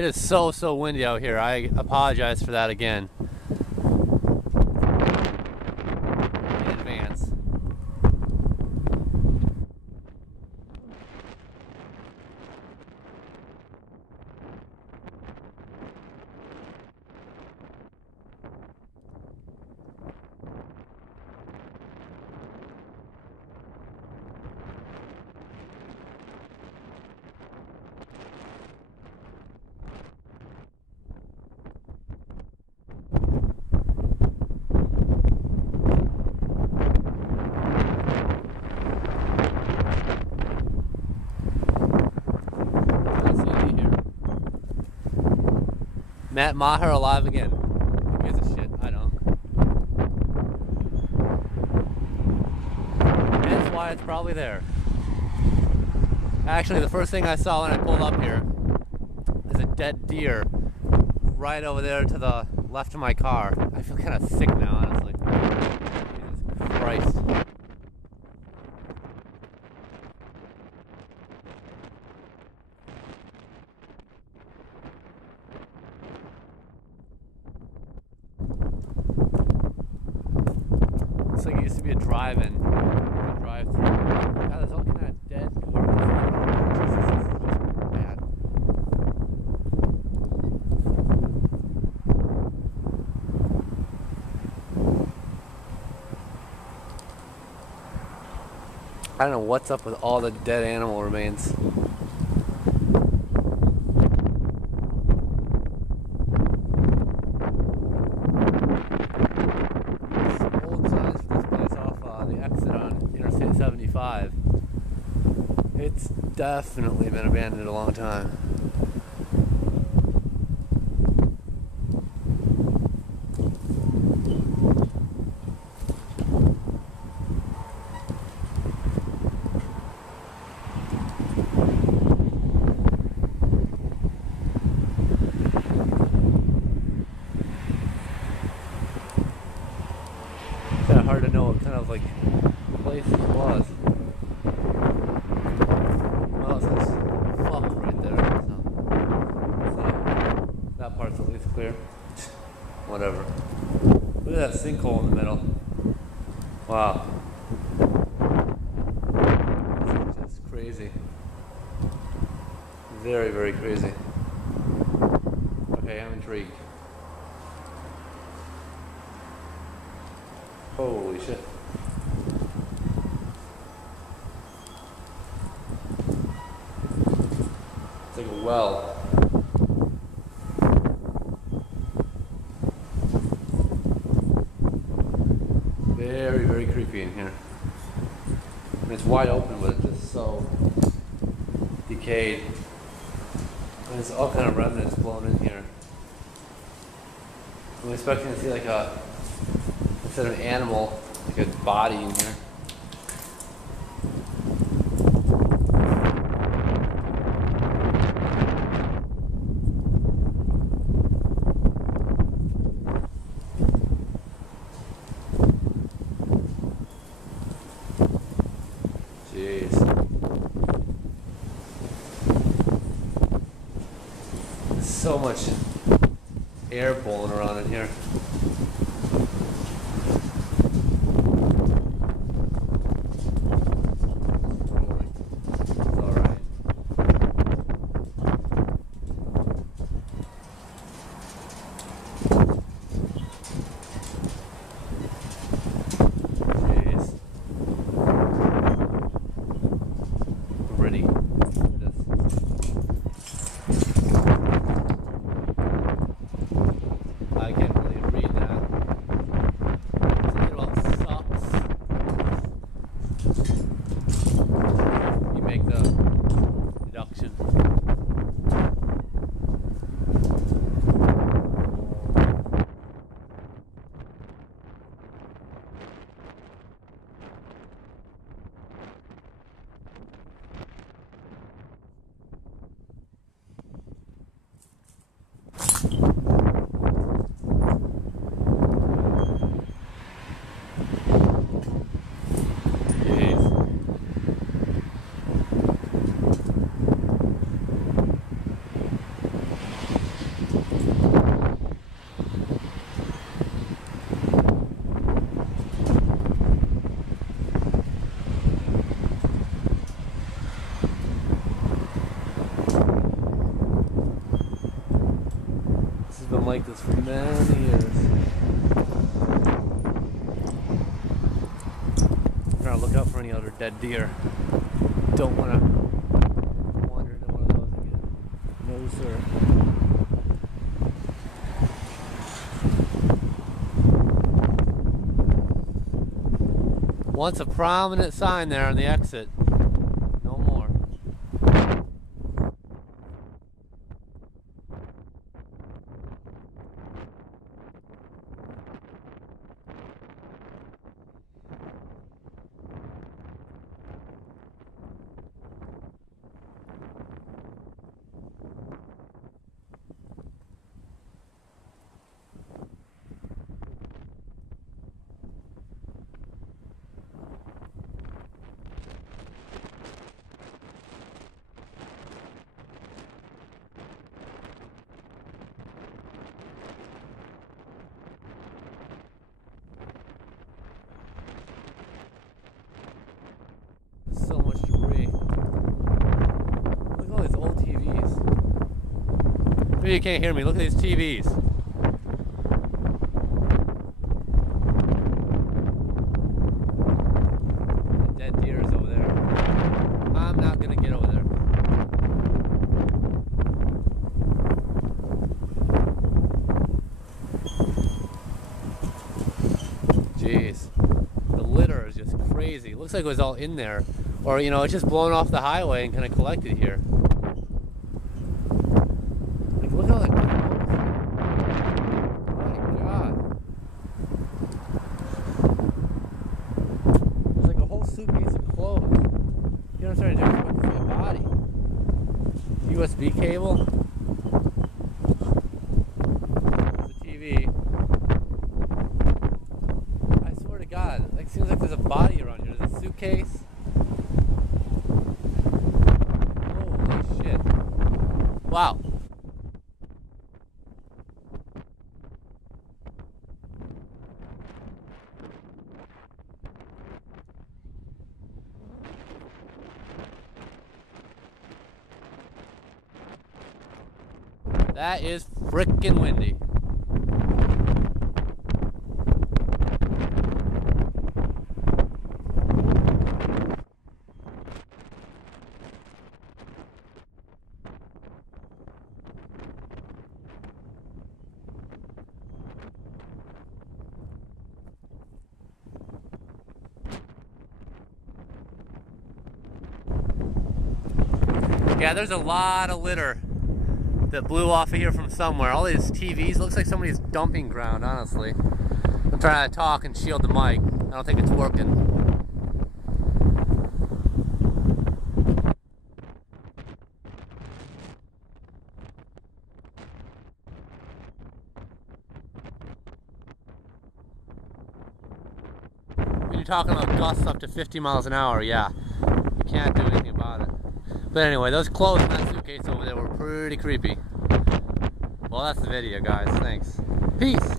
It is so windy out here. I apologize for that again. In advance. Matt Maher alive again. Who gives a shit? I don't. That's why it's probably there. Actually, the first thing I saw when I pulled up here is a dead deer right over there to the left of my car. I feel kind of sick now, honestly. Jesus Christ. Looks like it used to be a drive-in, a drive-through. God, there's all kind of dead cars. Jesus, this is just bad. I don't know what's up with all the dead animal remains. Interstate 75. It's definitely been abandoned a long time. It's kind of hard to know what kind of like place this was. Well, it says fuck right there, so that part's at least clear. Whatever. Look at that sinkhole in the middle. Wow. This is just crazy. Very crazy. Okay, I'm intrigued. Holy shit. It's like a well. Very creepy in here. And it's wide open, but it's just so decayed. And there's all kind of remnants blown in here. I'm expecting to see like a, instead of an animal, like a body in here. Jeez. There's so much air blowing around in here. I can't really read that. been like this for many years. I'm trying to look out for any other dead deer. Don't want to wander into one of those again. No, sir. Once a prominent sign there on the exit. No more. So much debris. Look at all these old TVs. Maybe you can't hear me. Look at these TVs. The dead deer is over there. I'm not gonna get over there. Jeez. The litter is just crazy. It looks like it was all in there. Or, you know, it's just blown off the highway and kind of collected here. Like, look at all that clothes. My God. There's like a whole suitcase of clothes. You know what I'm trying to do? I'm looking for the body. USB cable. There's a TV. I swear to God, it seems like there's a body around here. There's a suitcase. Wow. That is frickin' windy. Yeah, there's a lot of litter that blew off of here from somewhere. All these TVs, looks like somebody's dumping ground, honestly. I'm trying to talk and shield the mic. I don't think it's working. When you're talking about gusts up to 50 miles an hour, yeah, you can't do anything about it. But anyway, those clothes in that suitcase over there were pretty creepy. Well, that's the video, guys. Thanks. Peace.